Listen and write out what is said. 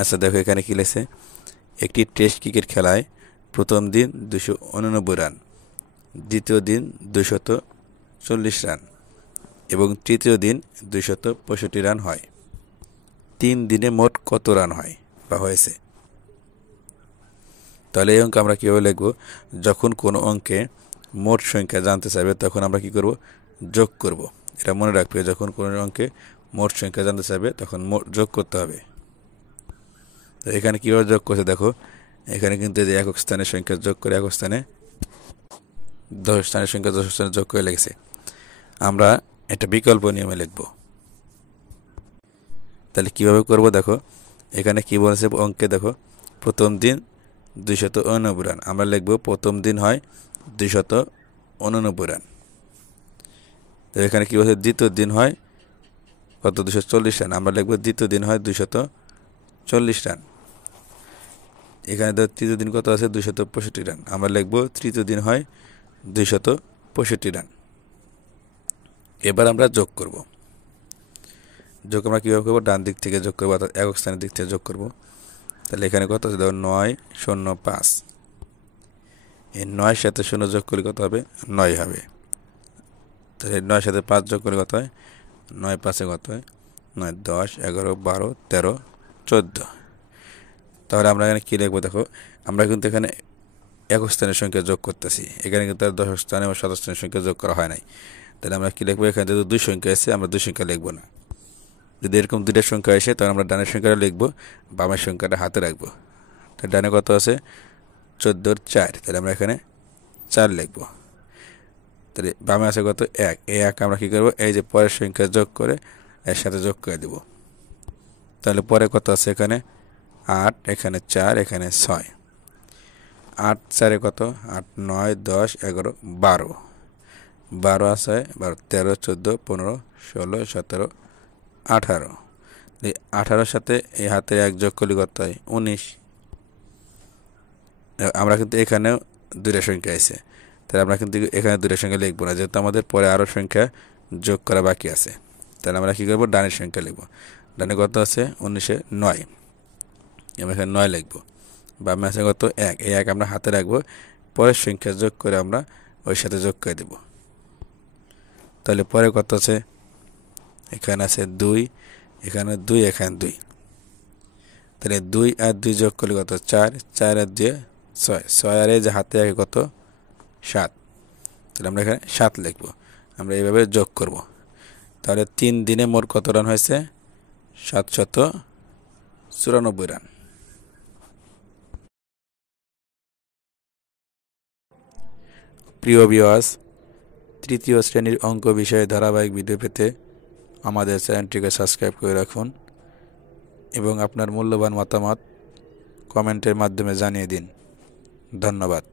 আচ্ছা দেখো এখানে কি লেখছে, একটি টেস্ট ক্রিকেট খেলায় প্রথম দিন 289 রান, দ্বিতীয় দিন 240 রান এবং তৃতীয় দিন 265 রান হয়। 3 দিনে মোট কত রান হয় বা হয়েছে? তাহলে এই অঙ্ক আমরা কীভাবে লিখব? যখন কোনো অঙ্কে মোট সংখ্যা জানতে চাইবে তখন আমরা কি করব? যোগ করব। এটা মনে রাখবে, যখন কোনো অঙ্কে মোট সংখ্যা জানতে চাইবে তখন যোগ করতে হবে। তো এখানে কীভাবে যোগ করছে দেখো, এখানে কিন্তু যে একক স্থানের সংখ্যা যোগ করে একক স্থানে 10 স্থানের সংখ্যা 10 স্থানে যোগ করে লিখেছে। আমরা এটা বিকল্প নিয়মে লিখব। তাহলে কিভাবে করব দেখো, এখানে কি বলেছে অঙ্কে দেখো, প্রথম দিন 289 রান, আমরা লিখব প্রথম দিন হয় 289 রান। তো এখানে কি বলছে দ্বিতীয় দিন হয় কত? 240 রান, আমরা লিখব দ্বিতীয় দিন হয় 240 রান। এখানে তৃতীয় দিন কত আছে? 265 রান, আমরা লিখব তৃতীয় দিন হয় 265 রান। এবার আমরা যোগ করব। যোগ আমরা কীভাবে করবো? ডান দিক থেকে যোগ করবো, অর্থাৎ একক স্থানের দিক থেকে যোগ করব। তাহলে এখানে কত আছে দেখো, 905। এই 9 সাথে 0 যোগ করলে কত হবে? 9 হবে। তাহলে 9 সাথে 5 যোগ করলে কত হয়? 9 5 কত হয়? 9 10 11 12 13 14। তাহলে আমরা এখানে কী লিখবো দেখো, আমরা কিন্তু এখানে একক স্থানের সংখ্যা যোগ করতেছি, এখানে কিন্তু আর 10 স্থানে বা 7 স্থানের সংখ্যা যোগ করা হয় নাই। তাহলে আমরা কী লিখবো? এখানে যেহেতু 2 সংখ্যা আছে, আমরা 2 সংখ্যা লিখবো না। যদি এরকম 2টা সংখ্যা আসে তখন আমরা ডানের সংখ্যাটা লিখবো, বামের সংখ্যাটা হাতে রাখবো। তো ডানে কত আছে? 14 এর 4, তাহলে আমরা এখানে 4 লিখবো। তাহলে বামে আছে কত? 1। এই 1 আমরা কী করবো? এই যে পরের সংখ্যা যোগ করে এর সাথে যোগ করে দেব। তাহলে পরে কত আছে? এখানে 8, এখানে 4, এখানে 6। 8 4 কত? 8 9 10 11 12। 12 আছে 12 13 14 15 16 17 18। এই 18-র সাথে এই হাতে 1 যোগ করলে কত হয়? 19। আমরা কিন্তু এখানেও 2টা সংখ্যা আছে, তাহলে আমরা কিন্তু এখানে 2টা সংখ্যা লিখবো না, যেহেতু আমাদের পরে আরও সংখ্যা যোগ করা বাকি আছে। তাহলে আমরা কী করবো? ডানের সংখ্যা লিখবো। ডানে কত আছে? 19-এ 9, আমরা এখানে 9 লিখবো। বামে আছে কত? 1। এই 1 আমরা হাতে রাখবো, পরের সংখ্যা যোগ করে আমরা ওই সাথে যোগ করে দেব। তাহলে পরে কত আছে? এখানে আছে 2, এখানে 2, এখানে 2। তাহলে 2 আর 2 যোগ করলে কত? 4, 4 আর 2 6, 6 আর এই যে হাতে আগে কত? 7। তাহলে আমরা এখানে 7 লিখব। আমরা এইভাবে যোগ করব। তাহলে 3 দিনে মোট কত রান হয়েছে? 794 রান। প্রিয় ভিউয়ার্স, তৃতীয় শ্রেণীর অঙ্ক বিষয়ে ধারাবাহিক ভিডিও পেতে আমাদের চ্যানেলটিকে সাবস্ক্রাইব করে রাখুন এবং আপনার মূল্যবান মতামত কমেন্টের মাধ্যমে জানিয়ে দিন। ধন্যবাদ।